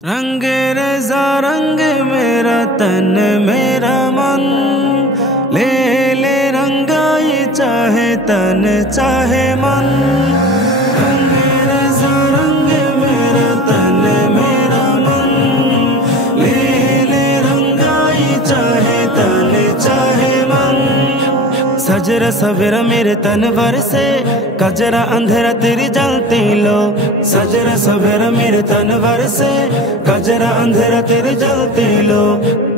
रंग रेज़ा रंग मेरा तन मेरा मन, ले ले रंगाई चाहे तन चाहे मन। रंग रेज़ा रंग मेरा तन मेरा मन, ले ले रंगाई चाहे तन चाहे मन। सजरा सवेरा मेरे तन भर से, कजरा अंधेरा तेरी जलती लो। सजरा सवेरा मेरे तन भर से, कजरा अंधेरा तेरी जलती लो।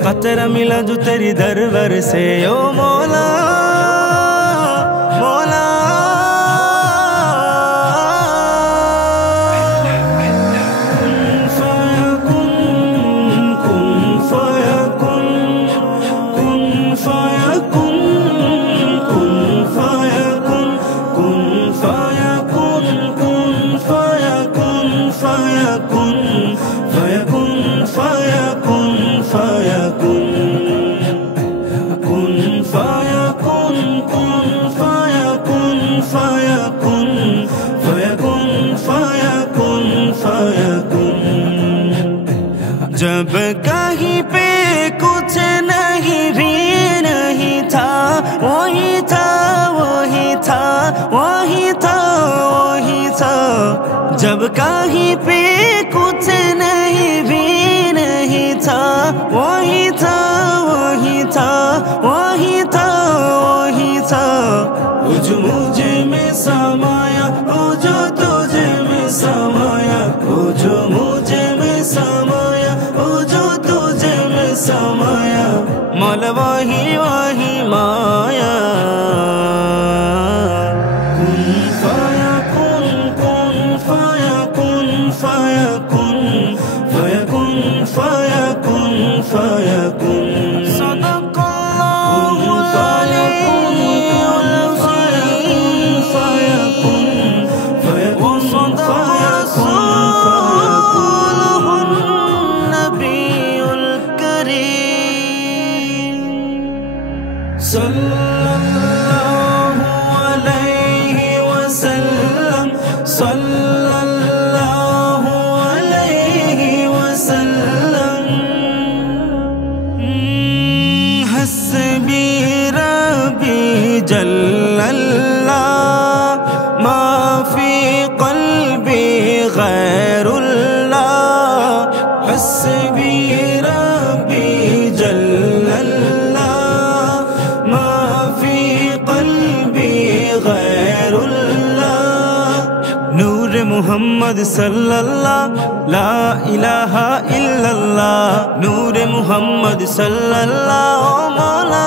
कचरा मिला जो तेरी दरबार से, ओ मौला मौला। जब कहीं पे कुछ नहीं भी नहीं था, वही था वही था वही था वही था। जब कहीं पे कुछ नहीं भी नहीं था, वही था वही था वही था वही था। वो जो मुझे में समाया, वो जो तुझे में समाया, वो जो मुझे में समाया, वो जो तुझे में समाया। मौला वही वही माया। कुन फाया कुन, कुन फाया कुन, फाया कुन, फाया कुन, फाया कुन, फाया कुन। सल्लल्लाहु अलैहि वसल्लम, सल्लल्लाहु अलैहि वसल्लम। हस्बी रब्बी जल्लल्लाह, मा फी क़ल्बी गैरुल्लाह। हस्बी रब्बी जल्लल्लाह, नूर मुहम्मद सल्लल्लाह, ला इलाहा इल्लल्लाह। नूर मुहम्मद सल्लल्लाह, ओ मौला।